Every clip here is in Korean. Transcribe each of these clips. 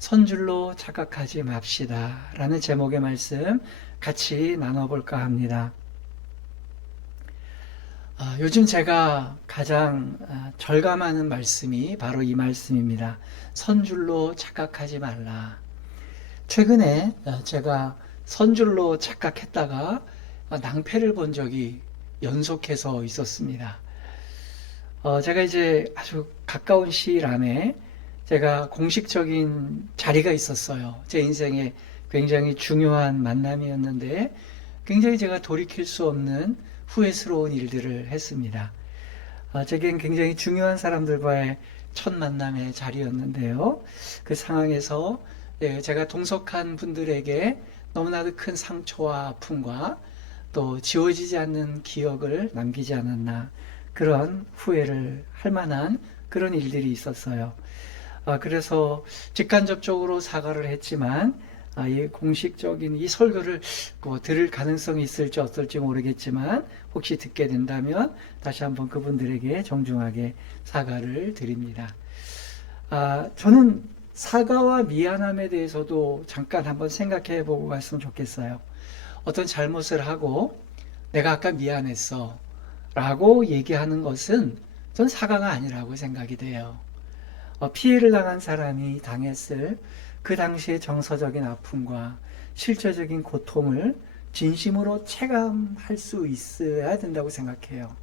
선줄로 착각하지 맙시다 라는 제목의 말씀 같이 나눠볼까 합니다. 요즘 제가 가장 절감하는 말씀이 바로 이 말씀입니다. 선줄로 착각하지 말라. 최근에 제가 선줄로 착각했다가 낭패를 본 적이 연속해서 있었습니다. 제가 이제 아주 가까운 시일 안에 제가 공식적인 자리가 있었어요. 제 인생에 굉장히 중요한 만남이었는데 굉장히 제가 돌이킬 수 없는 후회스러운 일들을 했습니다. 제겐 굉장히 중요한 사람들과의 첫 만남의 자리였는데요. 그 상황에서 제가 동석한 분들에게 너무나도 큰 상처와 아픔과 또 지워지지 않는 기억을 남기지 않았나, 그런 후회를 할 만한 그런 일들이 있었어요. 그래서 직간접적으로 사과를 했지만 이 공식적인 이 설교를 들을 가능성이 있을지 어떨지 모르겠지만 혹시 듣게 된다면 다시 한번 그분들에게 정중하게 사과를 드립니다. 저는 사과와 미안함에 대해서도 잠깐 한번 생각해 보고 갔으면 좋겠어요. 어떤 잘못을 하고 내가 아까 미안했어 라고 얘기하는 것은 전 사과가 아니라고 생각이 돼요. 피해를 당한 사람이 당했을 그 당시의 정서적인 아픔과 실제적인 고통을 진심으로 체감할 수 있어야 된다고 생각해요.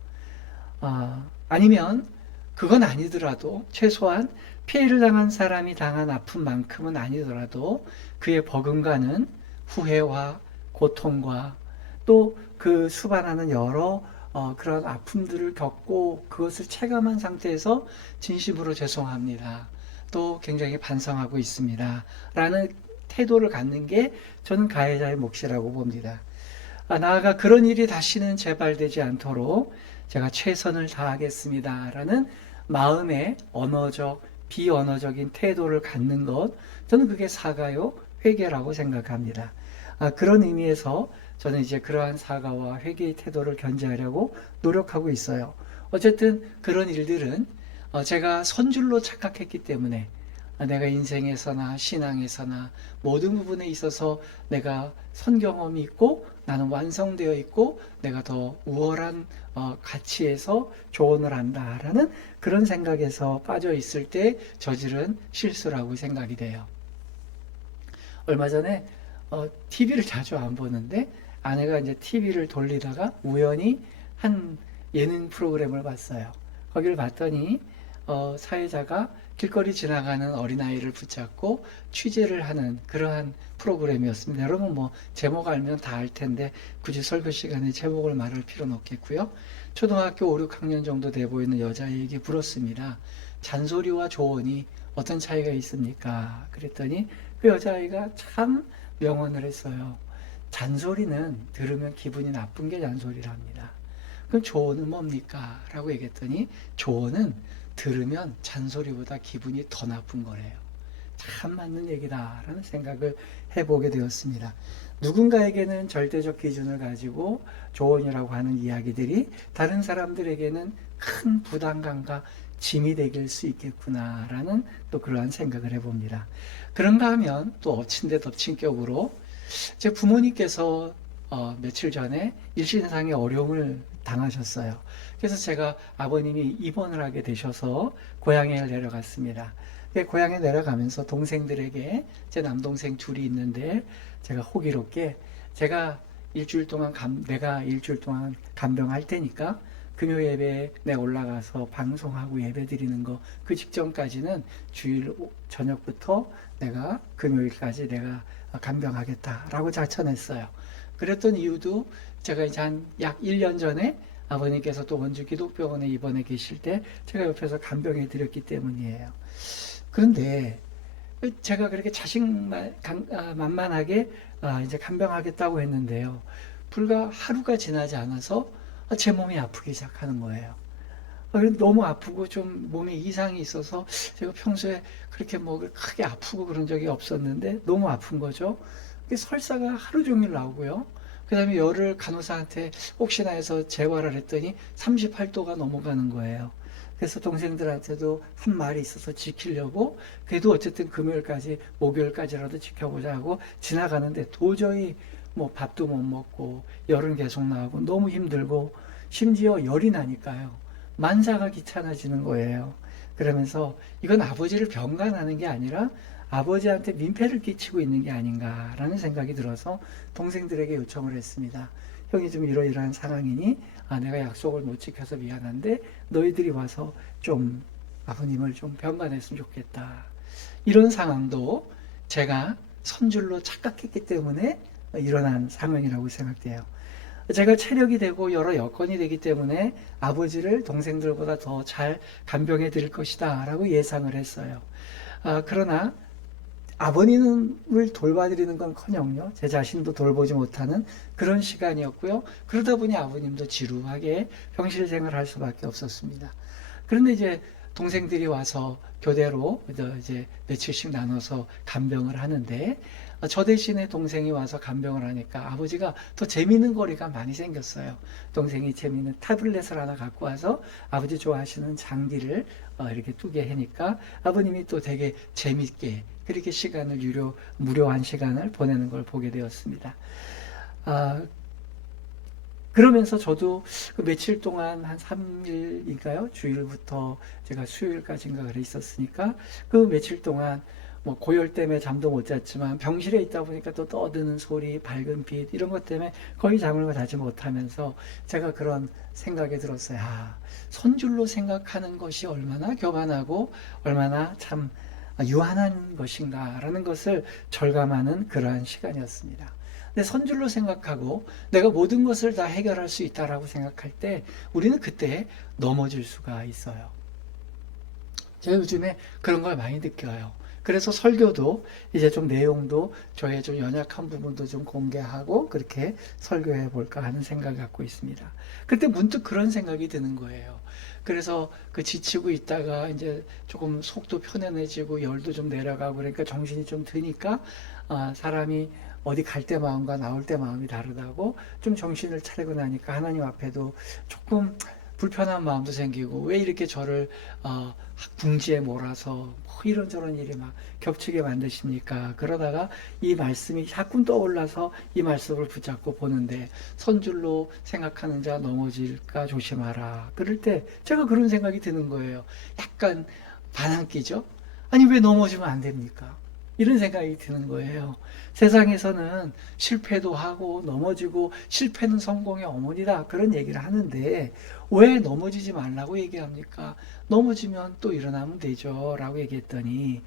아니면 그건 아니더라도 최소한 피해를 당한 사람이 당한 아픔만큼은 아니더라도 그에 버금가는 후회와 고통과 또 그 수반하는 여러 그런 아픔들을 겪고 그것을 체감한 상태에서 진심으로 죄송합니다. 또 굉장히 반성하고 있습니다. 라는 태도를 갖는 게 저는 가해자의 몫이라고 봅니다. 나아가 그런 일이 다시는 재발되지 않도록 제가 최선을 다하겠습니다. 라는 마음의 언어적, 비언어적인 태도를 갖는 것, 저는 그게 사과요, 회개라고 생각합니다. 그런 의미에서 저는 이제 그러한 사과와 회개의 태도를 견지하려고 노력하고 있어요. 어쨌든 그런 일들은 제가 선줄로 착각했기 때문에 내가 인생에서나 신앙에서나 모든 부분에 있어서 내가 선 경험이 있고 나는 완성되어 있고 내가 더 우월한 가치에서 조언을 한다라는 그런 생각에서 빠져 있을 때 저지른 실수라고 생각이 돼요. 얼마 전에 TV를 자주 안 보는데 아내가 이제 TV를 돌리다가 우연히 한 예능 프로그램을 봤어요. 거기를 봤더니 사회자가 길거리 지나가는 어린아이를 붙잡고 취재를 하는 그러한 프로그램이었습니다. 여러분 뭐 제목 알면 다 알 텐데 굳이 설교 시간에 제목을 말할 필요는 없겠고요. 초등학교 5, 6학년 정도 돼 보이는 여자에게 물었습니다. 잔소리와 조언이 어떤 차이가 있습니까? 그랬더니 그 여자아이가 참 명언을 했어요. 잔소리는 들으면 기분이 나쁜 게 잔소리랍니다. 그럼 조언은 뭡니까? 라고 얘기했더니 조언은 들으면 잔소리보다 기분이 더 나쁜 거래요. 참 맞는 얘기다라는 생각을 해보게 되었습니다. 누군가에게는 절대적 기준을 가지고 조언이라고 하는 이야기들이 다른 사람들에게는 큰 부담감과 짐이 되길 수 있겠구나라는 또 그러한 생각을 해봅니다. 그런가 하면 또 엎친 데 덮친 격으로 제 부모님께서 며칠 전에 일신상의 어려움을 당하셨어요. 그래서 제가 아버님이 입원을 하게 되셔서 고향에 내려갔습니다. 고향에 내려가면서 동생들에게 제 남동생 둘이 있는데 제가 호기롭게 내가 일주일 동안 간병할 테니까 금요 예배에 올라가서 방송하고 예배 드리는 거 그 직전까지는 주일 저녁부터 내가 금요일까지 내가 간병하겠다라고 작천했어요. 그랬던 이유도 제가 이제 한 약 1년 전에 아버님께서 또 원주 기독병원에 입원해 계실 때 제가 옆에서 간병해 드렸기 때문이에요. 그런데 제가 그렇게 자신만만하게 이제 간병하겠다고 했는데요. 불과 하루가 지나지 않아서 제 몸이 아프기 시작하는 거예요. 너무 아프고 좀 몸에 이상이 있어서 제가 평소에 그렇게 뭐 크게 아프고 그런 적이 없었는데 너무 아픈 거죠. 설사가 하루 종일 나오고요. 그 다음에 열을 간호사한테 혹시나 해서 재활을 했더니 38도가 넘어가는 거예요. 그래서 동생들한테도 한 말이 있어서 지키려고 그래도 어쨌든 금요일까지 목요일까지라도 지켜보자 하고 지나가는데 도저히 뭐 밥도 못 먹고 열은 계속 나고 너무 힘들고 심지어 열이 나니까요. 만사가 귀찮아지는 거예요. 그러면서 이건 아버지를 병간하는 게 아니라 아버지한테 민폐를 끼치고 있는 게 아닌가라는 생각이 들어서 동생들에게 요청을 했습니다. 형이 좀 이러이러한 상황이니 내가 약속을 못 지켜서 미안한데 너희들이 와서 좀 아버님을 좀 병간했으면 좋겠다. 이런 상황도 제가 선줄로 착각했기 때문에 일어난 상황이라고 생각돼요. 제가 체력이 되고 여러 여건이 되기 때문에 아버지를 동생들보다 더 잘 간병해 드릴 것이다 라고 예상을 했어요. 그러나 아버님을 돌봐드리는 건커녕요, 제 자신도 돌보지 못하는 그런 시간이었고요. 그러다 보니 아버님도 지루하게 병실 생활할 수밖에 없었습니다. 그런데 이제 동생들이 와서 교대로 이제 며칠씩 나눠서 간병을 하는데 저 대신에 동생이 와서 간병을 하니까 아버지가 더 재미있는 거리가 많이 생겼어요. 동생이 재미있는 타블렛을 하나 갖고 와서 아버지 좋아하시는 장기를 이렇게 두게 하니까 아버님이 또 되게 재미있게 그렇게 시간을 무료한 시간을 보내는 걸 보게 되었습니다. 그러면서 저도 그 며칠 동안 한 3일인가요? 주일부터 제가 수요일까지인가 그래 있었으니까 그 며칠 동안 뭐 고열 때문에 잠도 못 잤지만 병실에 있다 보니까 또 떠드는 소리, 밝은 빛 이런 것 때문에 거의 잠을 자지 못하면서 제가 그런 생각이 들었어요. 손줄로 생각하는 것이 얼마나 교만하고 얼마나 참 유한한 것인가라는 것을 절감하는 그러한 시간이었습니다. 근데 선줄로 생각하고 내가 모든 것을 다 해결할 수 있다라고 생각할 때 우리는 그때 넘어질 수가 있어요. 제가 요즘에 그런 걸 많이 느껴요. 그래서 설교도 이제 좀 내용도 저의 좀 연약한 부분도 좀 공개하고 그렇게 설교해 볼까 하는 생각을 갖고 있습니다. 그때 문득 그런 생각이 드는 거예요. 그래서 그 지치고 있다가 이제 조금 속도 편안해지고 열도 좀 내려가고 그러니까 정신이 좀 드니까 사람이 어디 갈 때 마음과 나올 때 마음이 다르다고 좀 정신을 차리고 나니까 하나님 앞에도 조금 불편한 마음도 생기고 왜 이렇게 저를 궁지에 몰아서 뭐 이런저런 일이 막 겹치게 만드십니까? 그러다가 이 말씀이 자꾸 떠올라서 이 말씀을 붙잡고 보는데 선줄로 생각하는 자 넘어질까 조심하라. 그럴 때 제가 그런 생각이 드는 거예요. 약간 반항기죠? 아니 왜 넘어지면 안 됩니까? 이런 생각이 드는 거예요. 세상에서는 실패도 하고 넘어지고 실패는 성공의 어머니다 그런 얘기를 하는데 왜 넘어지지 말라고 얘기합니까? 넘어지면 또 일어나면 되죠 라고 얘기했더니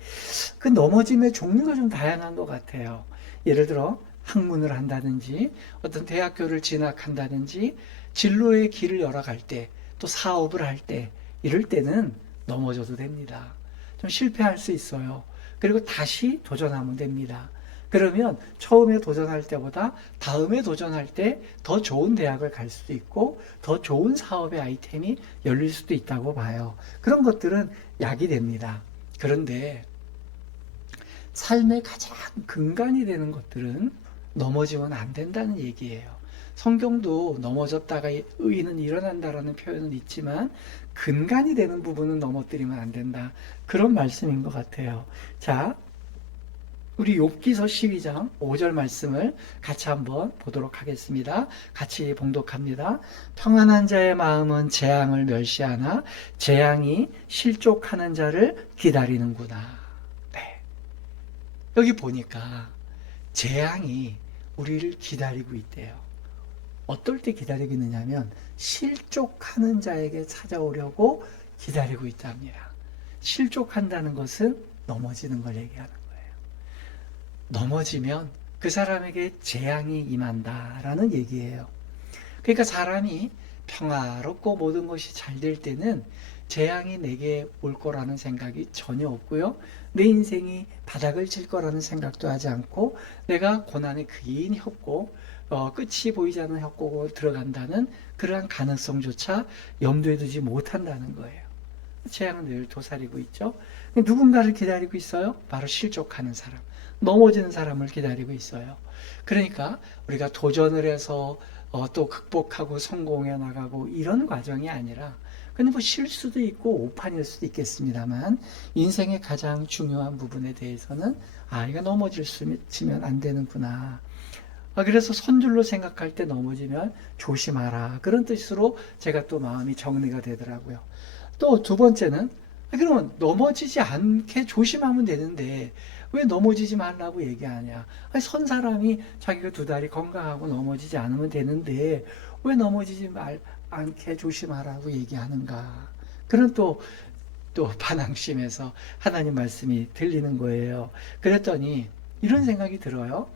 그 넘어짐의 종류가 좀 다양한 것 같아요. 예를 들어 학문을 한다든지 어떤 대학교를 진학한다든지 진로의 길을 열어갈 때 또 사업을 할 때 이럴 때는 넘어져도 됩니다. 좀 실패할 수 있어요. 그리고 다시 도전하면 됩니다. 그러면 처음에 도전할 때보다 다음에 도전할 때 더 좋은 대학을 갈 수도 있고 더 좋은 사업의 아이템이 열릴 수도 있다고 봐요. 그런 것들은 약이 됩니다. 그런데 삶의 가장 근간이 되는 것들은 넘어지면 안 된다는 얘기예요. 성경도 넘어졌다가 의인은 일어난다라는 표현은 있지만 근간이 되는 부분은 넘어뜨리면 안 된다. 그런 말씀인 것 같아요. 자, 우리 욥기서 12장 5절 말씀을 같이 한번 보도록 하겠습니다. 같이 봉독합니다. 평안한 자의 마음은 재앙을 멸시하나 재앙이 실족하는 자를 기다리는구나. 네. 여기 보니까 재앙이 우리를 기다리고 있대요. 어떨 때 기다리고 있느냐면 실족하는 자에게 찾아오려고 기다리고 있답니다. 실족한다는 것은 넘어지는 걸 얘기하는 거예요. 넘어지면 그 사람에게 재앙이 임한다라는 얘기예요. 그러니까 사람이 평화롭고 모든 것이 잘 될 때는 재앙이 내게 올 거라는 생각이 전혀 없고요. 내 인생이 바닥을 칠 거라는 생각도 하지 않고 내가 고난의 긴 협곡, 끝이 보이지 않는 협곡으로 들어간다는 그러한 가능성조차 염두에 두지 못한다는 거예요. 재앙은 늘 도사리고 있죠. 누군가를 기다리고 있어요. 바로 실족하는 사람, 넘어지는 사람을 기다리고 있어요. 그러니까 우리가 도전을 해서 또 극복하고 성공해 나가고 이런 과정이 아니라 근데 뭐 실수도 있고 오판일 수도 있겠습니다만 인생의 가장 중요한 부분에 대해서는 이거 넘어지면 안 되는구나. 그래서 선줄로 생각할 때 넘어지면 조심하라. 그런 뜻으로 제가 또 마음이 정리가 되더라고요. 또 두 번째는 그러면 넘어지지 않게 조심하면 되는데 왜 넘어지지 말라고 얘기하냐. 선 사람이 자기가 두 다리 건강하고 넘어지지 않으면 되는데 왜 넘어지지 않게 조심하라고 얘기하는가. 그런 또 반항심에서 하나님 말씀이 들리는 거예요. 그랬더니 이런 생각이 들어요.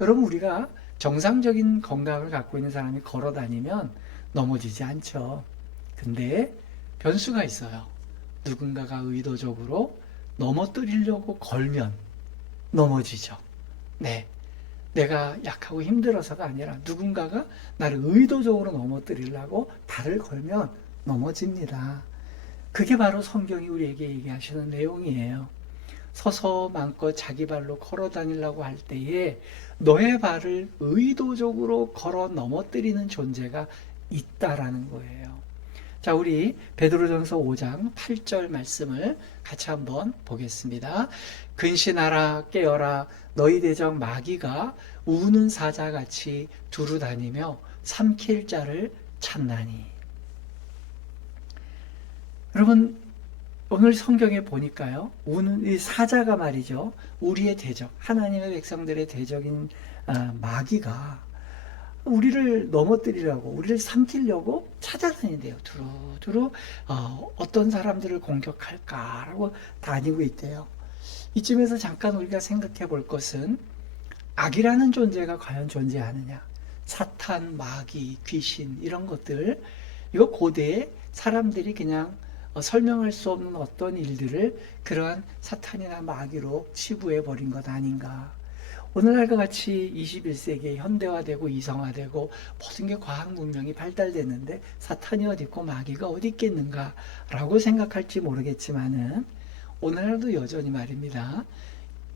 여러분, 우리가 정상적인 건강을 갖고 있는 사람이 걸어 다니면 넘어지지 않죠. 근데 변수가 있어요. 누군가가 의도적으로 넘어뜨리려고 걸면 넘어지죠. 네. 내가 약하고 힘들어서가 아니라 누군가가 나를 의도적으로 넘어뜨리려고 발을 걸면 넘어집니다. 그게 바로 성경이 우리에게 얘기하시는 내용이에요. 서서 마음껏 자기 발로 걸어 다니려고 할 때에 너의 발을 의도적으로 걸어 넘어뜨리는 존재가 있다라는 거예요. 자, 우리 베드로전서 5장 8절 말씀을 같이 한번 보겠습니다. 근신하라 깨어라 너희 대적 마귀가 우는 사자같이 두루 다니며 삼킬 자를 찾나니. 여러분, 오늘 성경에 보니까요, 우는 이 사자가 말이죠, 우리의 대적, 하나님의 백성들의 대적인 마귀가 우리를 넘어뜨리려고, 우리를 삼키려고 찾아다닌대요. 두루두루 어떤 사람들을 공격할까라고 다니고 있대요. 이쯤에서 잠깐 우리가 생각해 볼 것은 악이라는 존재가 과연 존재하느냐. 사탄, 마귀, 귀신 이런 것들, 이거 고대에 사람들이 그냥 설명할 수 없는 어떤 일들을 그러한 사탄이나 마귀로 치부해 버린 것 아닌가. 오늘날과 같이 21세기에 현대화되고 이성화되고 모든 게 과학 문명이 발달됐는데 사탄이 어디 있고 마귀가 어디 있겠는가 라고 생각할지 모르겠지만은 오늘날도 여전히 말입니다.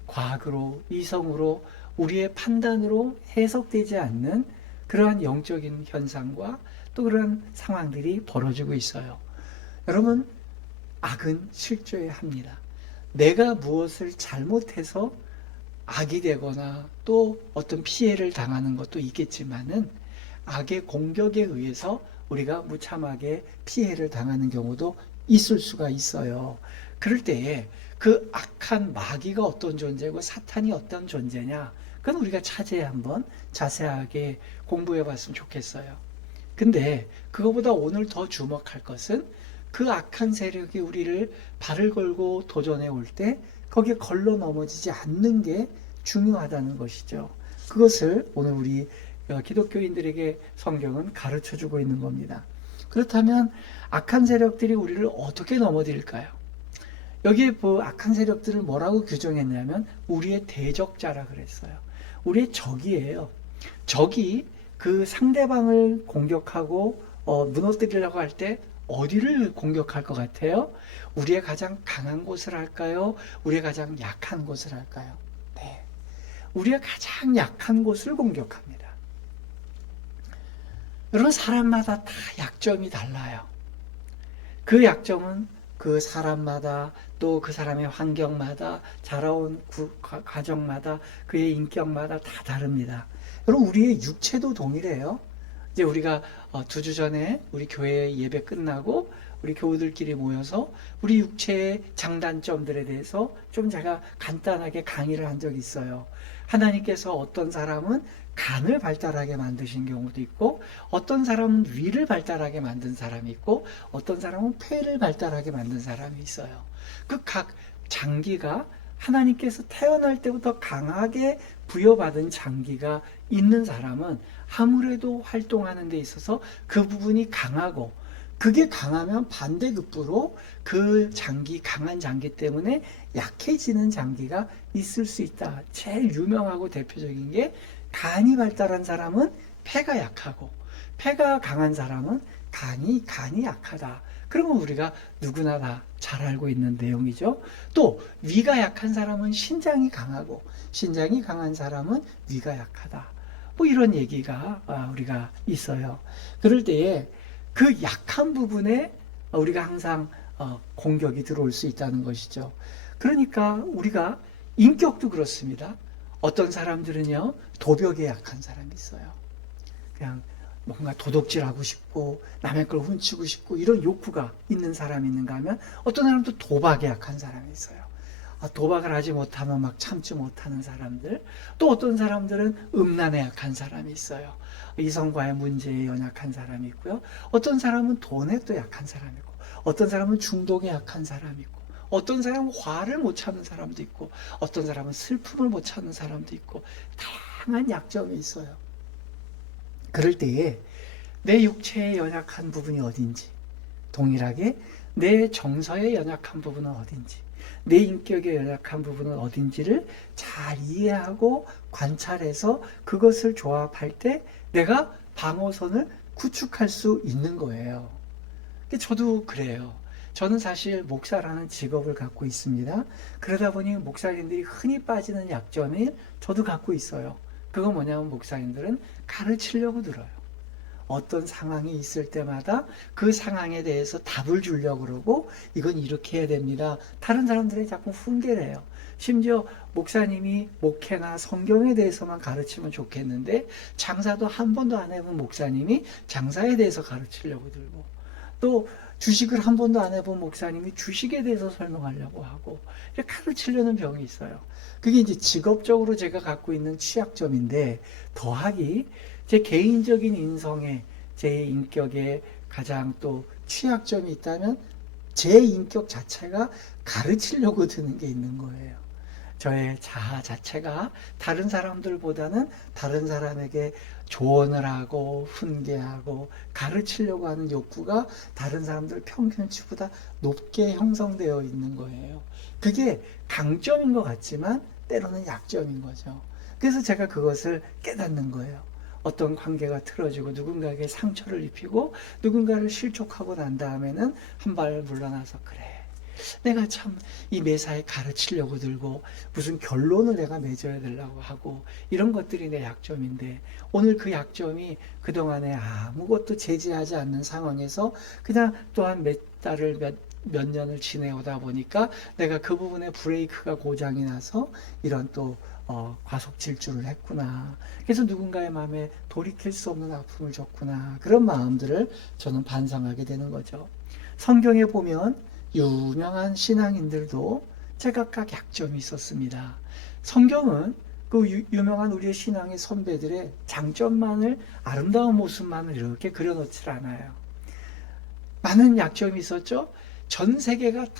과학으로, 이성으로, 우리의 판단으로 해석되지 않는 그러한 영적인 현상과 또 그러한 상황들이 벌어지고 있어요. 여러분, 악은 실조해야 합니다. 내가 무엇을 잘못해서 악이 되거나 또 어떤 피해를 당하는 것도 있겠지만은 악의 공격에 의해서 우리가 무참하게 피해를 당하는 경우도 있을 수가 있어요. 그럴 때에 그 악한 마귀가 어떤 존재고 사탄이 어떤 존재냐, 그건 우리가 차제에 한번 자세하게 공부해 봤으면 좋겠어요. 근데 그거보다 오늘 더 주목할 것은 그 악한 세력이 우리를 발을 걸고 도전해 올 때 거기에 걸러 넘어지지 않는 게 중요하다는 것이죠. 그것을 오늘 우리 기독교인들에게 성경은 가르쳐 주고 있는 겁니다. 그렇다면 악한 세력들이 우리를 어떻게 넘어뜨릴까요? 여기에 그 악한 세력들을 뭐라고 규정했냐면 우리의 대적자라 그랬어요. 우리의 적이에요. 적이 그 상대방을 공격하고 무너뜨리려고 할 때 어디를 공격할 것 같아요? 우리의 가장 강한 곳을 할까요? 우리의 가장 약한 곳을 할까요? 네. 우리의 가장 약한 곳을 공격합니다. 여러분, 사람마다 다 약점이 달라요. 그 약점은 그 사람마다 또 그 사람의 환경마다 자라온 가정마다 그의 인격마다 다 다릅니다. 여러분, 우리의 육체도 동일해요. 이제 우리가 2주 전에 우리 교회 예배 끝나고 우리 교우들끼리 모여서 우리 육체의 장단점들에 대해서 좀 제가 간단하게 강의를 한 적이 있어요. 하나님께서 어떤 사람은 간을 발달하게 만드신 경우도 있고 어떤 사람은 위를 발달하게 만든 사람이 있고 어떤 사람은 폐를 발달하게 만든 사람이 있어요. 그 각 장기가 하나님께서 태어날 때부터 강하게 부여받은 장기가 있는 사람은 아무래도 활동하는 데 있어서 그 부분이 강하고, 그게 강하면 반대급부로 그 장기, 강한 장기 때문에 약해지는 장기가 있을 수 있다. 제일 유명하고 대표적인 게 간이 발달한 사람은 폐가 약하고 폐가 강한 사람은 간이 약하다. 그러면 우리가 누구나 다 잘 알고 있는 내용이죠. 또 위가 약한 사람은 신장이 강하고 신장이 강한 사람은 위가 약하다. 뭐 이런 얘기가 우리가 있어요. 그럴 때에 그 약한 부분에 우리가 항상 공격이 들어올 수 있다는 것이죠. 그러니까 우리가 인격도 그렇습니다. 어떤 사람들은요, 도벽에 약한 사람이 있어요. 그냥 뭔가 도둑질하고 싶고 남의 걸 훔치고 싶고 이런 욕구가 있는 사람이 있는가 하면, 어떤 사람은 또 도박에 약한 사람이 있어요. 도박을 하지 못하면 막 참지 못하는 사람들. 또 어떤 사람들은 음란에 약한 사람이 있어요. 이성과의 문제에 연약한 사람이 있고요. 어떤 사람은 돈에 또 약한 사람이 있고, 어떤 사람은 중독에 약한 사람이 있고, 어떤 사람은 화를 못 참는 사람도 있고, 어떤 사람은 슬픔을 못 참는 사람도 있고, 다양한 약점이 있어요. 그럴 때에 내 육체의 연약한 부분이 어딘지, 동일하게 내 정서의 연약한 부분은 어딘지, 내 인격의 연약한 부분은 어딘지를 잘 이해하고 관찰해서 그것을 조합할 때 내가 방어선을 구축할 수 있는 거예요. 저도 그래요. 저는 사실 목사라는 직업을 갖고 있습니다. 그러다 보니 목사님들이 흔히 빠지는 약점이 저도 갖고 있어요. 그건 뭐냐면, 목사님들은 가르치려고 들어요. 어떤 상황이 있을 때마다 그 상황에 대해서 답을 주려고 그러고, 이건 이렇게 해야 됩니다. 다른 사람들이 자꾸 훈계를 해요. 심지어 목사님이 목회나 성경에 대해서만 가르치면 좋겠는데, 장사도 한 번도 안 해본 목사님이 장사에 대해서 가르치려고 들고, 또 주식을 한 번도 안 해본 목사님이 주식에 대해서 설명하려고 하고, 이렇게 가르치려는 병이 있어요. 그게 이제 직업적으로 제가 갖고 있는 취약점인데, 더하기 제 개인적인 인성에, 제 인격에 가장 또 취약점이 있다면, 제 인격 자체가 가르치려고 드는 게 있는 거예요. 저의 자아 자체가 다른 사람들보다는 다른 사람에게 조언을 하고 훈계하고 가르치려고 하는 욕구가 다른 사람들 평균치보다 높게 형성되어 있는 거예요. 그게 강점인 것 같지만 때로는 약점인 거죠. 그래서 제가 그것을 깨닫는 거예요. 어떤 관계가 틀어지고 누군가에게 상처를 입히고 누군가를 실족하고 난 다음에는 한 발 물러나서, 그래, 내가 참 이 매사에 가르치려고 들고 무슨 결론을 내가 맺어야 되려고 하고, 이런 것들이 내 약점인데, 오늘 그 약점이 그동안에 아무것도 제지하지 않는 상황에서 그냥 또한 몇 달을 몇 년을 지내오다 보니까 내가 그 부분에 브레이크가 고장이 나서 이런 또 과속 질주를 했구나. 그래서 누군가의 마음에 돌이킬 수 없는 아픔을 줬구나. 그런 마음들을 저는 반성하게 되는 거죠. 성경에 보면 유명한 신앙인들도 제각각 약점이 있었습니다. 성경은 그 유명한 우리의 신앙의 선배들의 장점만을, 아름다운 모습만을 이렇게 그려놓질 않아요. 많은 약점이 있었죠. 전 세계가 다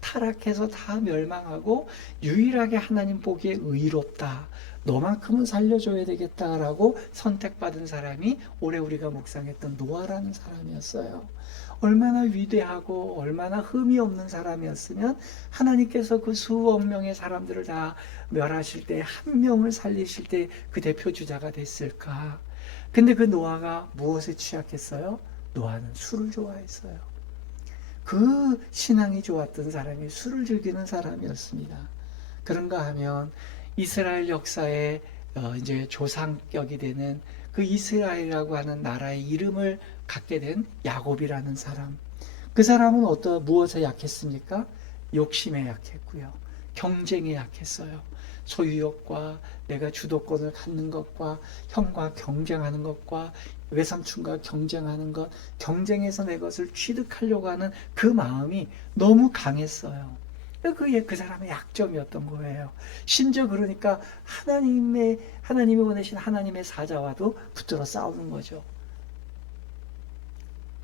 타락해서 다 멸망하고 유일하게 하나님 보기에 의롭다, 너만큼은 살려줘야 되겠다라고 선택받은 사람이 올해 우리가 묵상했던 노아라는 사람이었어요. 얼마나 위대하고 얼마나 흠이 없는 사람이었으면 하나님께서 그 수억 명의 사람들을 다 멸하실 때 한 명을 살리실 때 그 대표주자가 됐을까. 근데 그 노아가 무엇에 취약했어요? 노아는 술을 좋아했어요. 그 신앙이 좋았던 사람이 술을 즐기는 사람이었습니다. 그런가 하면 이스라엘 역사의 이제 조상격이 되는 그 이스라엘이라고 하는 나라의 이름을 갖게 된 야곱이라는 사람. 그 사람은 무엇에 약했습니까? 욕심에 약했고요. 경쟁에 약했어요. 소유욕과 내가 주도권을 갖는 것과 형과 경쟁하는 것과 외삼촌과 경쟁하는 것, 경쟁해서 내 것을 취득하려고 하는 그 마음이 너무 강했어요. 그게 그 사람의 약점이었던 거예요. 심지어 그러니까 하나님이 보내신 하나님의 사자와도 붙들어 싸우는 거죠.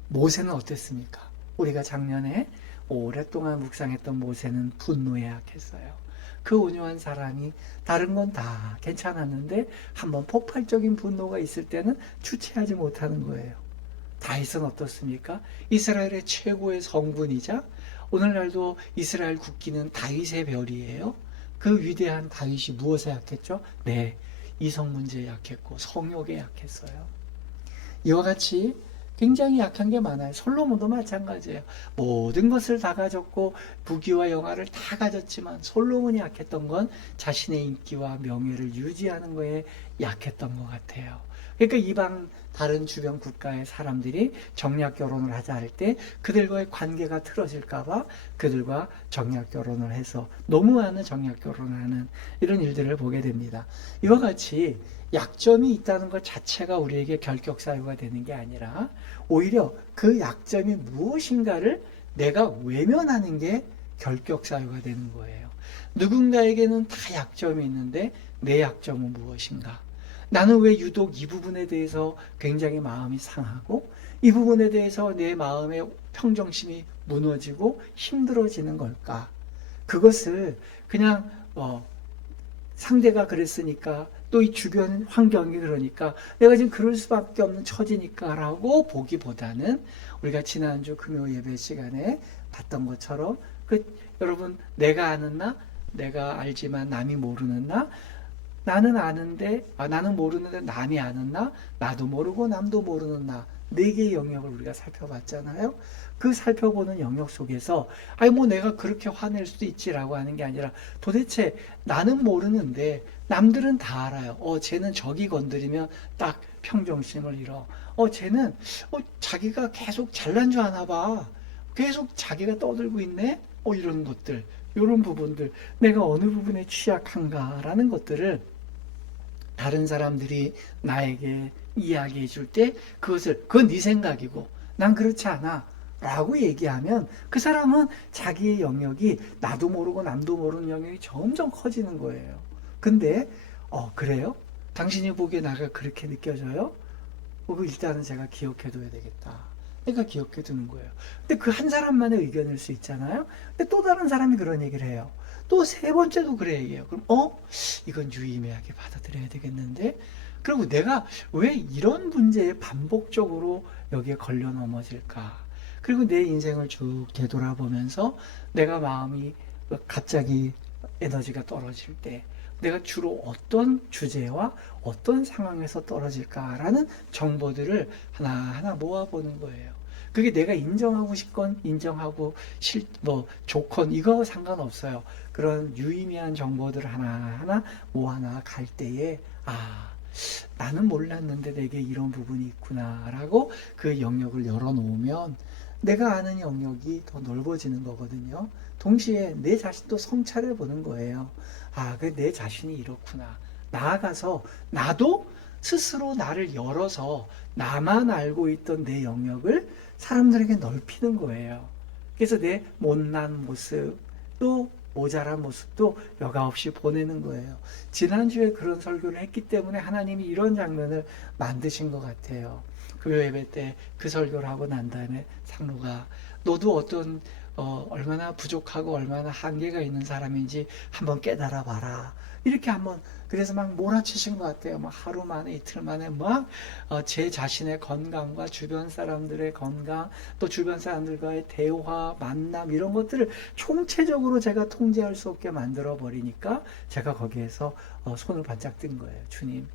모세는 어땠습니까? 우리가 작년에 오랫동안 묵상했던 모세는 분노에 약했어요. 그 온유한 사람이 다른 건 다 괜찮았는데 한번 폭발적인 분노가 있을 때는 주체하지 못하는 거예요. 다윗은 어떻습니까? 이스라엘의 최고의 성군이자 오늘날도 이스라엘 국기는 다윗의 별이에요. 그 위대한 다윗이 무엇에 약했죠? 네, 이성 문제에 약했고 성욕에 약했어요. 이와 같이 굉장히 약한 게 많아요. 솔로몬도 마찬가지예요. 모든 것을 다 가졌고 부귀와 영화를 다 가졌지만 솔로몬이 약했던 건 자신의 인기와 명예를 유지하는 거에 약했던 것 같아요. 그러니까 이방 다른 주변 국가의 사람들이 정략 결혼을 하자 할 때 그들과의 관계가 틀어질까봐 그들과 정략 결혼을 해서 너무 많은 정략 결혼을 하는 이런 일들을 보게 됩니다. 이와 같이 약점이 있다는 것 자체가 우리에게 결격 사유가 되는 게 아니라 오히려 그 약점이 무엇인가를 내가 외면하는 게 결격 사유가 되는 거예요. 누군가에게는 다 약점이 있는데 내 약점은 무엇인가? 나는 왜 유독 이 부분에 대해서 굉장히 마음이 상하고 이 부분에 대해서 내 마음의 평정심이 무너지고 힘들어지는 걸까? 그것을 그냥 상대가 그랬으니까 또 이 주변 환경이 그러니까 내가 지금 그럴 수밖에 없는 처지니까 라고 보기보다는 우리가 지난주 금요 예배 시간에 봤던 것처럼 여러분 내가 아는 나 내가 알지만 남이 모르는 나 나는 아는데 나는 모르는데 남이 아는 나 나도 모르고 남도 모르는 나 네 개의 영역을 우리가 살펴봤잖아요. 그 살펴보는 영역 속에서 뭐 내가 그렇게 화낼 수도 있지라고 하는 게 아니라 도대체 나는 모르는데 남들은 다 알아요. 쟤는 저기 건드리면 딱 평정심을 잃어. 쟤는 자기가 계속 잘난 줄 아나 봐. 계속 자기가 떠들고 있네. 이런 것들, 이런 부분들, 내가 어느 부분에 취약한가라는 것들을 다른 사람들이 나에게 이야기해 줄 때 그건 네 생각이고 난 그렇지 않아 라고 얘기하면 그 사람은 자기의 영역이 나도 모르고 남도 모르는 영역이 점점 커지는 거예요. 근데 그래요? 당신이 보기에 나가 그렇게 느껴져요? 일단은 제가 기억해 둬야 되겠다. 그러니까 기억해 두는 거예요. 근데 그 한 사람만의 의견일 수 있잖아요. 근데 또 다른 사람이 그런 얘기를 해요. 또 세 번째도 그래 얘기해요. 그럼 이건 유의미하게 받아들여야 되겠는데? 그리고 내가 왜 이런 문제에 반복적으로 여기에 걸려 넘어질까? 그리고 내 인생을 쭉 되돌아보면서 내가 마음이 갑자기 에너지가 떨어질 때 내가 주로 어떤 주제와 어떤 상황에서 떨어질까라는 정보들을 하나하나 모아보는 거예요. 그게 내가 인정하고 싶건 인정하고 좋건 이거 상관없어요. 그런 유의미한 정보들을 하나하나 모아나 갈 때에 나는 몰랐는데 내게 이런 부분이 있구나라고 그 영역을 열어놓으면 내가 아는 영역이 더 넓어지는 거거든요. 동시에 내 자신도 성찰해 보는 거예요. 내 자신이 이렇구나. 나아가서 나도 스스로 나를 열어서 나만 알고 있던 내 영역을 사람들에게 넓히는 거예요. 그래서 내 못난 모습, 또 모자란 모습도 여과 없이 보내는 거예요. 지난주에 그런 설교를 했기 때문에 하나님이 이런 장면을 만드신 것 같아요. 금요 예배 때 그 설교를 하고 난 다음에 상로가 너도 얼마나 부족하고 얼마나 한계가 있는 사람인지 한번 깨달아 봐라. 이렇게 그래서 막 몰아치신 것 같아요. 하루 만에 이틀 만에 제 자신의 건강과 주변 사람들의 건강, 또 주변 사람들과의 대화, 만남 이런 것들을 총체적으로 제가 통제할 수 없게 만들어 버리니까 제가 거기에서 손을 바짝 든 거예요. 주님,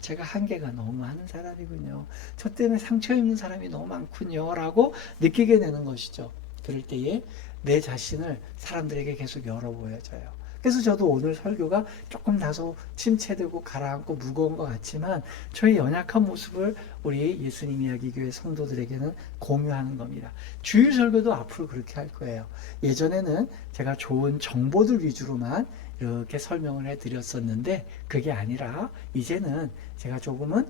제가 한계가 너무 많은 사람이군요. 저 때문에 상처 입는 사람이 너무 많군요. 라고 느끼게 되는 것이죠. 그럴 때에 내 자신을 사람들에게 계속 열어 보여줘요. 그래서 저도 오늘 설교가 조금 다소 침체되고 가라앉고 무거운 것 같지만 저의 연약한 모습을 우리 예수님 이야기 교회 성도들에게는 공유하는 겁니다. 주일 설교도 앞으로 그렇게 할 거예요. 예전에는 제가 좋은 정보들 위주로만 이렇게 설명을 해드렸었는데 그게 아니라 이제는 제가 조금은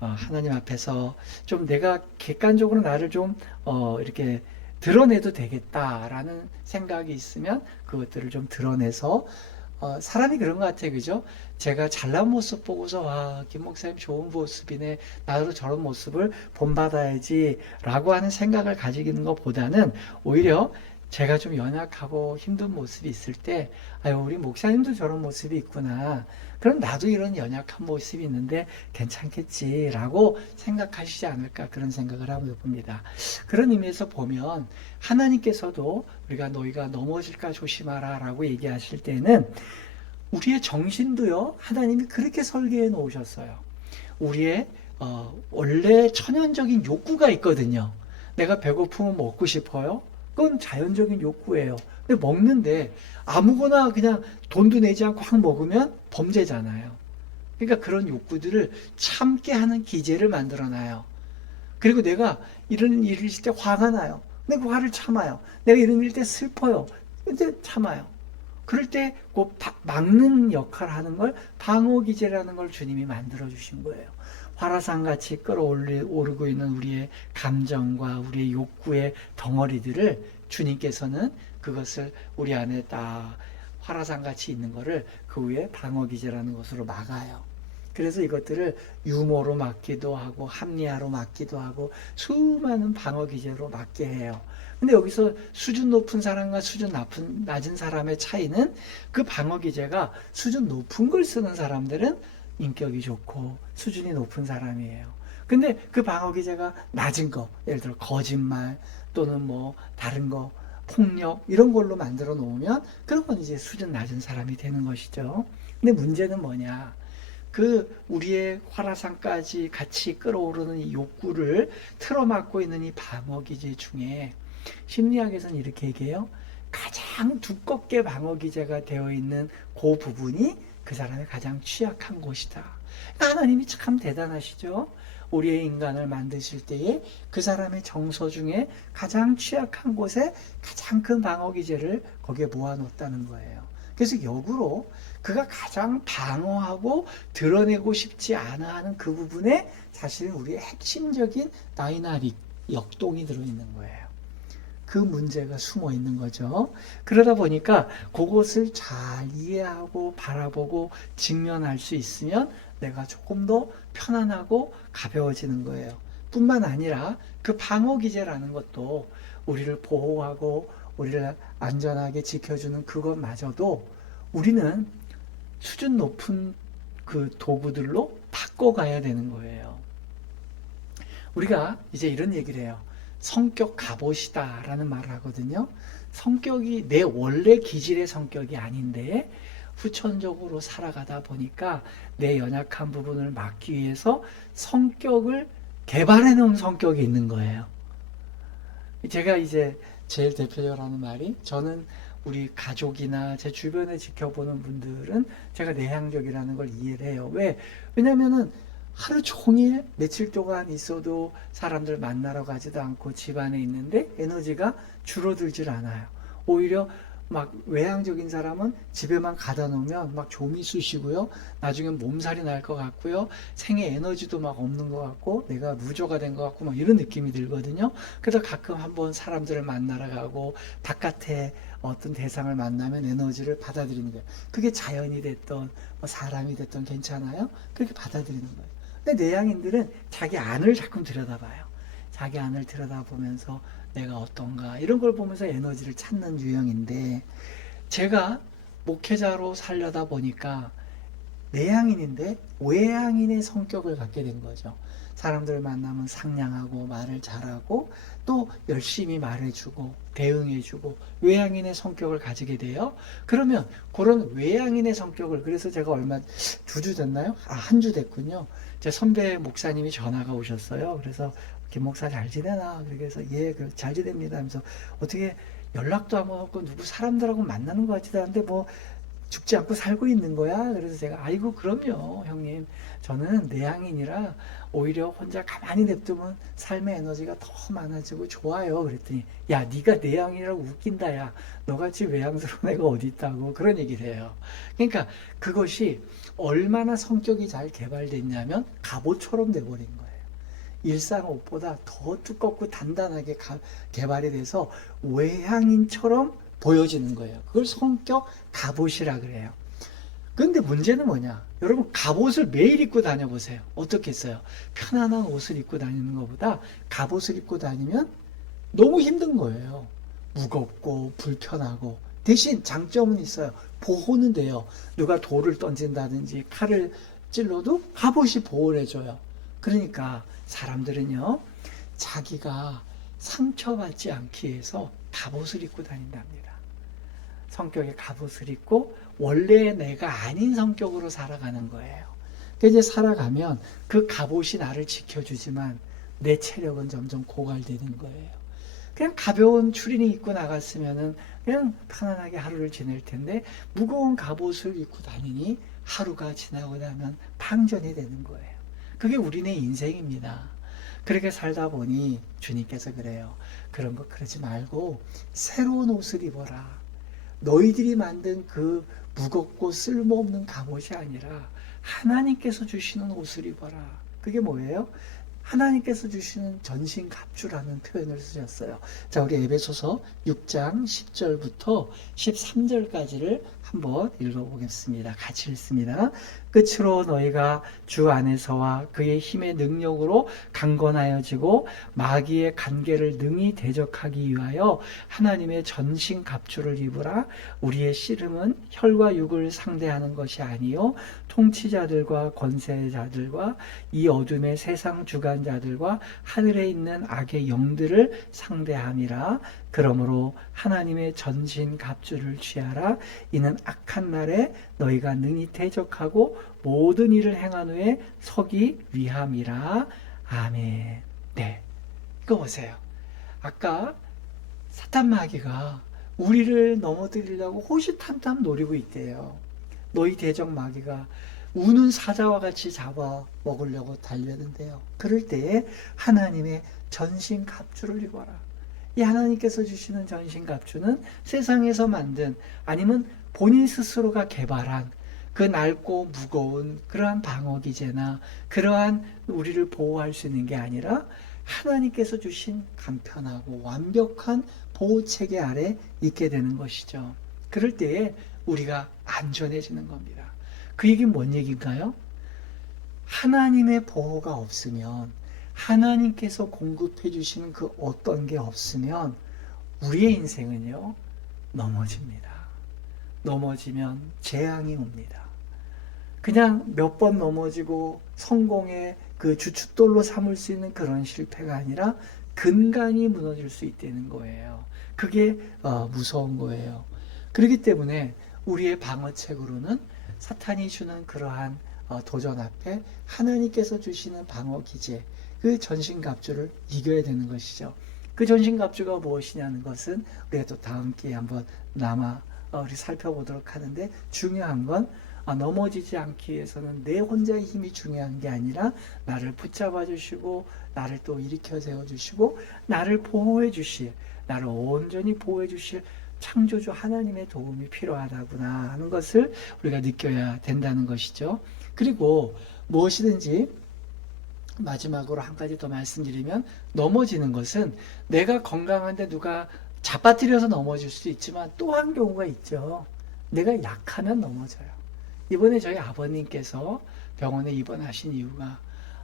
하나님 앞에서 좀 내가 객관적으로 나를 좀 이렇게 드러내도 되겠다라는 생각이 있으면 그것들을 좀 드러내서 사람이 그런 것 같아요. 그죠? 제가 잘난 모습 보고서 김 목사님 좋은 모습이네. 나도 저런 모습을 본받아야지 라고 하는 생각을 가지는 것보다는 오히려 제가 좀 연약하고 힘든 모습이 있을 때 우리 목사님도 저런 모습이 있구나. 그럼 나도 이런 연약한 모습이 있는데 괜찮겠지라고 생각하시지 않을까 그런 생각을 하고 봅니다. 그런 의미에서 보면 하나님께서도 우리가 너희가 넘어질까 조심하라 라고 얘기하실 때는 우리의 정신도요 하나님이 그렇게 설계해 놓으셨어요. 우리의 원래 천연적인 욕구가 있거든요. 내가 배고프면 먹고 싶어요. 그건 자연적인 욕구예요. 근데 먹는데 아무거나 그냥 돈도 내지 않고 확 먹으면 범죄잖아요. 그러니까 그런 욕구들을 참게 하는 기제를 만들어놔요. 그리고 내가 이런 일을 있을 때 화가 나요. 근데 그 화를 참아요. 내가 이런 일일 때 슬퍼요. 근데 참아요. 그럴 때 그 막는 역할을 하는 걸 방어 기제라는 걸 주님이 만들어 주신 거예요. 화라산같이 끌어오르고 있는 우리의 감정과 우리의 욕구의 덩어리들을 주님께서는 그것을 우리 안에 딱 화라산같이 있는 거를 그 위에 방어 기제라는 것으로 막아요. 그래서 이것들을 유머로 막기도 하고 합리화로 막기도 하고 수많은 방어 기제로 막게 해요. 근데 여기서 수준 높은 사람과 수준 낮은 사람의 차이는 그 방어 기제가 수준 높은 걸 쓰는 사람들은 인격이 좋고 수준이 높은 사람이에요. 근데 그 방어 기제가 낮은 거, 예를 들어 거짓말 또는 뭐 다른 거, 폭력 이런 걸로 만들어 놓으면 그런 건 이제 수준 낮은 사람이 되는 것이죠. 근데 문제는 뭐냐? 그 우리의 화라산까지 같이 끌어오르는 이 욕구를 틀어막고 있는 이 방어 기제 중에 심리학에서는 이렇게 얘기해요. 가장 두껍게 방어 기제가 되어 있는 그 부분이 그 사람의 가장 취약한 곳이다. 하나님이 참 대단하시죠. 우리의 인간을 만드실 때에 그 사람의 정서 중에 가장 취약한 곳에 가장 큰 방어 기제를 거기에 모아놓았다는 거예요. 그래서 역으로 그가 가장 방어하고 드러내고 싶지 않아 하는 그 부분에 사실은 우리의 핵심적인 다이나믹, 역동이 들어있는 거예요. 그 문제가 숨어 있는 거죠. 그러다 보니까 그것을 잘 이해하고 바라보고 직면할 수 있으면 내가 조금 더 편안하고 가벼워지는 거예요. 뿐만 아니라 그 방어 기제라는 것도 우리를 보호하고 우리를 안전하게 지켜주는 그것마저도 우리는 수준 높은 그 도구들로 바꿔가야 되는 거예요. 우리가 이제 이런 얘기를 해요. 성격 갑옷이다 라는 말을 하거든요. 성격이 내 원래 기질의 성격이 아닌데 후천적으로 살아가다 보니까 내 연약한 부분을 막기 위해서 성격을 개발해 놓은 성격이 있는 거예요. 제가 이제 제일 대표적으로 하는 말이, 저는 우리 가족이나 제 주변에 지켜보는 분들은 제가 내향적이라는 걸 이해를 해요. 왜? 왜냐면은 하루 종일 며칠 동안 있어도 사람들 만나러 가지도 않고 집안에 있는데 에너지가 줄어들질 않아요. 오히려 막 외향적인 사람은 집에만 가다 놓으면 막 좀이 쑤시고요. 나중에 몸살이 날 것 같고요. 생에 에너지도 막 없는 것 같고 내가 무조가 된 것 같고 막 이런 느낌이 들거든요. 그래서 가끔 한번 사람들을 만나러 가고 바깥에 어떤 대상을 만나면 에너지를 받아들이는 거예요. 그게 자연이 됐던 사람이 됐던 괜찮아요. 그렇게 받아들이는 거예요. 근데 내향인들은 자기 안을 자꾸 들여다봐요. 자기 안을 들여다보면서 내가 어떤가 이런 걸 보면서 에너지를 찾는 유형인데, 제가 목회자로 살려다 보니까 내향인인데 외향인의 성격을 갖게 된 거죠. 사람들 만나면 상냥하고 말을 잘하고 또 열심히 말해주고 대응해주고 외향인의 성격을 가지게 돼요. 그러면 그런 외향인의 성격을, 그래서 제가 얼마 2주 됐나요? 한 주 됐군요. 제 선배 목사님이 전화가 오셨어요. 그래서 김 목사 잘 지내나? 그래서 예, 잘 지냅니다 하면서 어떻게 연락도 안 하고 누구 사람들하고 만나는 것 같지도 않은데 뭐 죽지 않고 살고 있는 거야? 그래서 제가 아이고 그럼요 형님, 저는 내향인이라 오히려 혼자 가만히 냅두면 삶의 에너지가 더 많아지고 좋아요. 그랬더니 야 네가 내향인이라고 웃긴다, 야 너같이 외향스러운 애가 어디 있다고 그런 얘기를 해요. 그러니까 그것이 얼마나 성격이 잘 개발됐냐면 갑옷처럼 돼버린 거예요. 일상 옷보다 더 두껍고 단단하게 개발이 돼서 외향인처럼 보여지는 거예요. 그걸 성격 갑옷이라 그래요. 근데 문제는 뭐냐? 여러분 갑옷을 매일 입고 다녀보세요. 어떻겠어요? 편안한 옷을 입고 다니는 것보다 갑옷을 입고 다니면 너무 힘든 거예요. 무겁고 불편하고. 대신 장점은 있어요. 보호는 돼요. 누가 돌을 던진다든지 칼을 찔러도 갑옷이 보호를 해줘요. 그러니까 사람들은요, 자기가 상처받지 않기 위해서 갑옷을 입고 다닌답니다. 성격의 갑옷을 입고 원래 내가 아닌 성격으로 살아가는 거예요. 이제 살아가면 그 갑옷이 나를 지켜주지만 내 체력은 점점 고갈되는 거예요. 그냥 가벼운 추리닝 입고 나갔으면은 그냥 편안하게 하루를 지낼 텐데 무거운 갑옷을 입고 다니니 하루가 지나고 나면 방전이 되는 거예요. 그게 우리네 인생입니다. 그렇게 살다 보니 주님께서 그래요. 그런 거 그러지 말고 새로운 옷을 입어라. 너희들이 만든 그 무겁고 쓸모없는 갑옷이 아니라 하나님께서 주시는 옷을 입어라. 그게 뭐예요? 하나님께서 주시는 전신갑주라는 표현을 쓰셨어요. 자, 우리 에베소서 6장 10절부터 13절까지를 한번 읽어보겠습니다. 같이 읽습니다. 끝으로 너희가 주 안에서와 그의 힘의 능력으로 강건하여지고 마귀의 간계를 능히 대적하기 위하여 하나님의 전신갑주를 입으라. 우리의 씨름은 혈과 육을 상대하는 것이 아니요 통치자들과 권세자들과 이 어둠의 세상 주관자들과 하늘에 있는 악의 영들을 상대함이라. 그러므로 하나님의 전신 갑주를 취하라. 이는 악한 날에 너희가 능히 대적하고 모든 일을 행한 후에 서기 위함이라. 아멘. 네, 이거 보세요. 아까 사탄 마귀가 우리를 넘어뜨리려고 호시탐탐 노리고 있대요. 너희 대적 마귀가 우는 사자와 같이 잡아 먹으려고 달려는데요. 그럴 때에 하나님의 전신 갑주를 입어라. 이 하나님께서 주시는 전신 갑주는 세상에서 만든 아니면 본인 스스로가 개발한 그 낡고 무거운 그러한 방어기제나 그러한 우리를 보호할 수 있는 게 아니라 하나님께서 주신 간편하고 완벽한 보호체계 아래 있게 되는 것이죠. 그럴 때에 우리가 안전해지는 겁니다. 그 얘기는 뭔 얘기인가요? 하나님의 보호가 없으면, 하나님께서 공급해 주시는 그 어떤 게 없으면 우리의 인생은요, 넘어집니다. 넘어지면 재앙이 옵니다. 그냥 몇 번 넘어지고 성공의 그 주춧돌로 삼을 수 있는 그런 실패가 아니라 근간이 무너질 수 있다는 거예요. 그게 무서운 거예요. 그렇기 때문에 우리의 방어책으로는 사탄이 주는 그러한 도전 앞에 하나님께서 주시는 방어 기제, 그 전신갑주를 이겨야 되는 것이죠. 그 전신갑주가 무엇이냐는 것은 우리가 또 다음 기회에 한번 우리 살펴보도록 하는데, 중요한 건 넘어지지 않기 위해서는 내 혼자의 힘이 중요한 게 아니라 나를 붙잡아 주시고 나를 또 일으켜 세워 주시고 나를 보호해 주실, 나를 온전히 보호해 주실 창조주 하나님의 도움이 필요하다구나 하는 것을 우리가 느껴야 된다는 것이죠. 그리고 무엇이든지 마지막으로 한 가지 더 말씀드리면, 넘어지는 것은 내가 건강한데 누가 잡아뜨려서 넘어질 수도 있지만 또 한 경우가 있죠. 내가 약하면 넘어져요. 이번에 저희 아버님께서 병원에 입원하신 이유가,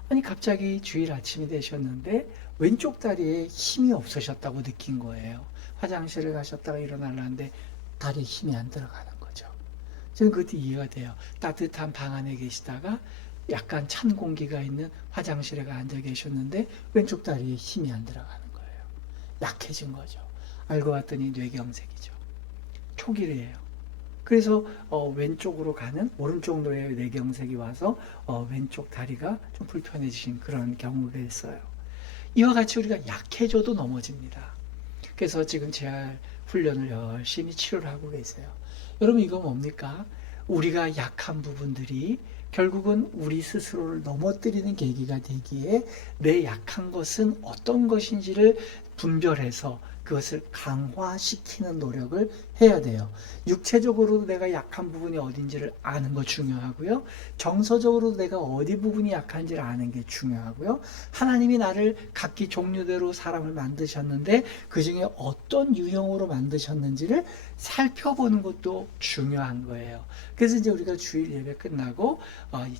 아니 갑자기 주일 아침이 되셨는데 왼쪽 다리에 힘이 없으셨다고 느낀 거예요. 화장실을 가셨다가 일어나려는데 다리에 힘이 안 들어가는 거죠. 저는 그것도 이해가 돼요. 따뜻한 방 안에 계시다가 약간 찬 공기가 있는 화장실에 앉아 계셨는데 왼쪽 다리에 힘이 안 들어가는 거예요. 약해진 거죠. 알고 봤더니 뇌경색이죠. 초기래예요. 그래서 왼쪽으로 가는 오른쪽 뇌경색이 와서 왼쪽 다리가 좀 불편해지신 그런 경우가 있어요. 이와 같이 우리가 약해져도 넘어집니다. 그래서 지금 재활 훈련을 열심히 치료를 하고 계세요. 여러분, 이거 뭡니까? 우리가 약한 부분들이 결국은 우리 스스로를 넘어뜨리는 계기가 되기에 내 약한 것은 어떤 것인지를 분별해서 그것을 강화시키는 노력을 해야 돼요. 육체적으로도 내가 약한 부분이 어딘지를 아는 거 중요하고요. 정서적으로도 내가 어디 부분이 약한지를 아는 게 중요하고요. 하나님이 나를 각기 종류대로 사람을 만드셨는데 그 중에 어떤 유형으로 만드셨는지를 살펴보는 것도 중요한 거예요. 그래서 이제 우리가 주일 예배 끝나고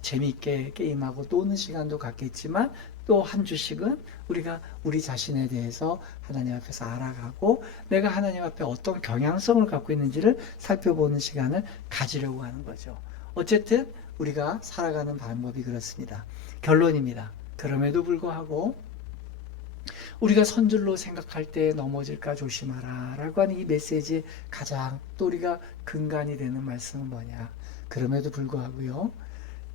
재미있게 게임하고 노는 시간도 갖겠지만 또 한 주씩은 우리가 우리 자신에 대해서 하나님 앞에서 알아가고 내가 하나님 앞에 어떤 경향성을 갖고 있는지를 살펴보는 시간을 가지려고 하는 거죠. 어쨌든 우리가 살아가는 방법이 그렇습니다. 결론입니다. 그럼에도 불구하고 우리가 선줄로 생각할 때 넘어질까 조심하라 라고 하는 이 메시지의 가장 또 우리가 근간이 되는 말씀은 뭐냐? 그럼에도 불구하고요,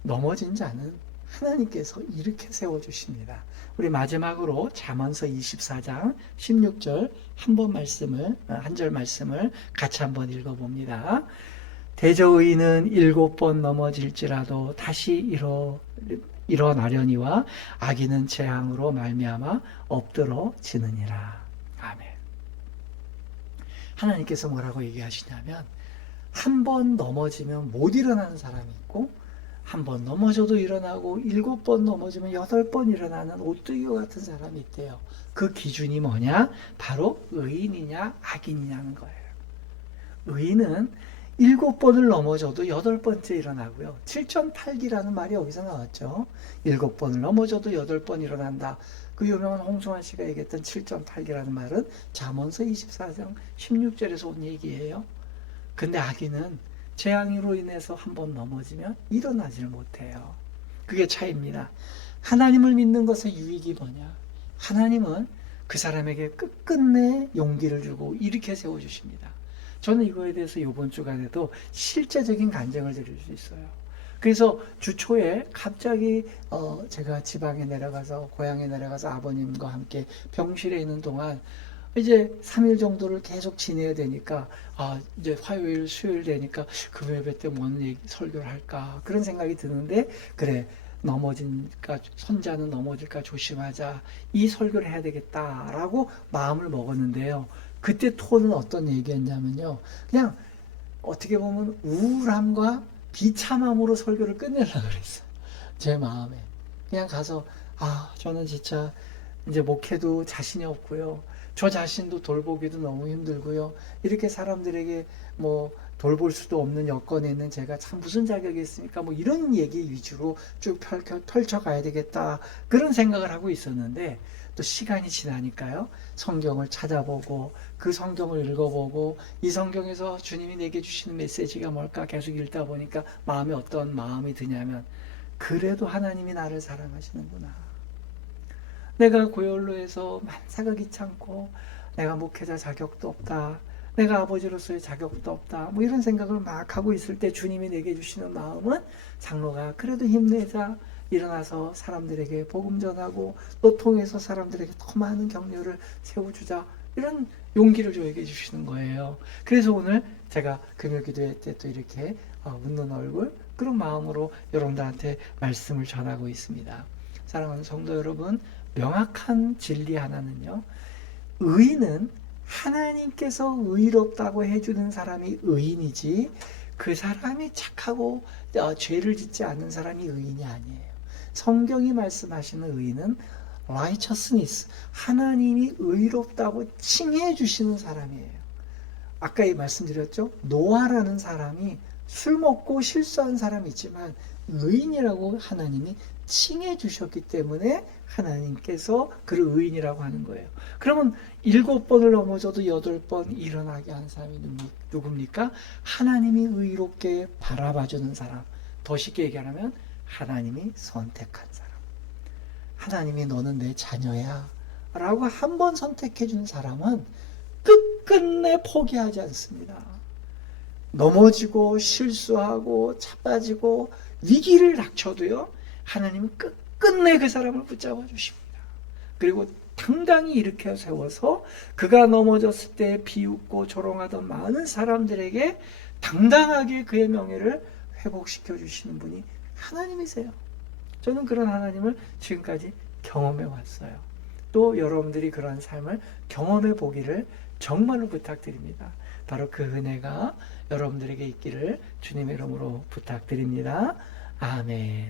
넘어진 자는 하나님께서 이렇게 세워주십니다. 우리 마지막으로 잠언서 24장 16절 한 절 말씀을 같이 한번 읽어봅니다. 대저의인은 7번 넘어질지라도 다시 일어나려니와 악인은 재앙으로 말미암아 엎드러지느니라. 아멘. 하나님께서 뭐라고 얘기하시냐면 한 번 넘어지면 못 일어나는 사람이 있고 한 번 넘어져도 일어나고 7번 넘어지면 8번 일어나는 오뚜기와 같은 사람이 있대요. 그 기준이 뭐냐? 바로 의인이냐 악인이냐는 거예요. 의인은 7번을 넘어져도 8번째 일어나고요. 7전8기라는 말이 여기서 나왔죠. 7번을 넘어져도 8번 일어난다. 그 유명한 홍성환 씨가 얘기했던 7전8기라는 말은 잠언서 24장 16절에서 온 얘기예요. 근데 악인은 재앙으로 인해서 한 번 넘어지면 일어나지를 못해요. 그게 차이입니다. 하나님을 믿는 것의 유익이 뭐냐? 하나님은 그 사람에게 끝끝내 용기를 주고 일으켜 세워주십니다. 저는 이거에 대해서 이번 주간에도 실제적인 간증을 드릴 수 있어요. 그래서 주 초에 갑자기 제가 지방에 내려가서 고향에 내려가서 아버님과 함께 병실에 있는 동안 이제 3일 정도를 계속 지내야 되니까 이제 화요일 수요일 되니까 그 예배 때 뭔 설교를 할까 그런 생각이 드는데 그래 손자는 넘어질까 조심하자 이 설교를 해야 되겠다라고 마음을 먹었는데요. 그때 톤은 어떤 얘기였냐면요. 그냥 어떻게 보면 우울함과 비참함으로 설교를 끝내려고 그랬어요. 제 마음에. 그냥 가서 저는 진짜 이제 목회도 자신이 없고요. 저 자신도 돌보기도 너무 힘들고요. 이렇게 사람들에게 돌볼 수도 없는 여건에 있는 제가 참 무슨 자격이 있습니까? 이런 얘기 위주로 쭉 펼쳐가야 되겠다. 그런 생각을 하고 있었는데 또 시간이 지나니까요. 성경을 찾아보고 그 성경을 읽어보고 이 성경에서 주님이 내게 주시는 메시지가 뭘까 계속 읽다 보니까 마음에 어떤 마음이 드냐면 그래도 하나님이 나를 사랑하시는구나. 내가 고열로에서 만사가 귀찮고 내가 목회자 자격도 없다. 내가 아버지로서의 자격도 없다. 이런 생각을 막 하고 있을 때 주님이 내게 주시는 마음은 장로가 그래도 힘내자. 일어나서 사람들에게 복음 전하고 또 통해서 사람들에게 더 많은 격려를 세워주자. 이런 용기를 저에게 주시는 거예요. 그래서 오늘 제가 금요 기도회 때 또 이렇게 웃는 얼굴 그런 마음으로 여러분들한테 말씀을 전하고 있습니다. 사랑하는 성도 여러분, 명확한 진리 하나는요. 의인은 하나님께서 의롭다고 해주는 사람이 의인이지 그 사람이 착하고 죄를 짓지 않는 사람이 의인이 아니에요. 성경이 말씀하시는 의인은 righteousness, 하나님이 의롭다고 칭해 주시는 사람이에요. 아까 말씀드렸죠? 노아라는 사람이 술 먹고 실수한 사람이 있지만 의인이라고 하나님이 칭해 주셨기 때문에 하나님께서 그를 의인이라고 하는 거예요. 그러면 7번을 넘어져도 8번 일어나게 하는 사람이 누굽니까? 하나님이 의롭게 바라봐주는 사람. 더 쉽게 얘기하면 하나님이 선택한 사람. 하나님이 너는 내 자녀야 라고 한 번 선택해 준 사람은 끝끝내 포기하지 않습니다. 넘어지고 실수하고 차빠지고 위기를 닥쳐도요. 하나님은 끝끝내 그 사람을 붙잡아 주십니다. 그리고 당당히 일으켜 세워서 그가 넘어졌을 때 비웃고 조롱하던 많은 사람들에게 당당하게 그의 명예를 회복시켜 주시는 분이 하나님이세요. 저는 그런 하나님을 지금까지 경험해 왔어요. 또 여러분들이 그런 삶을 경험해 보기를 정말로 부탁드립니다. 바로 그 은혜가 여러분들에게 있기를 주님의 이름으로 부탁드립니다. 아멘.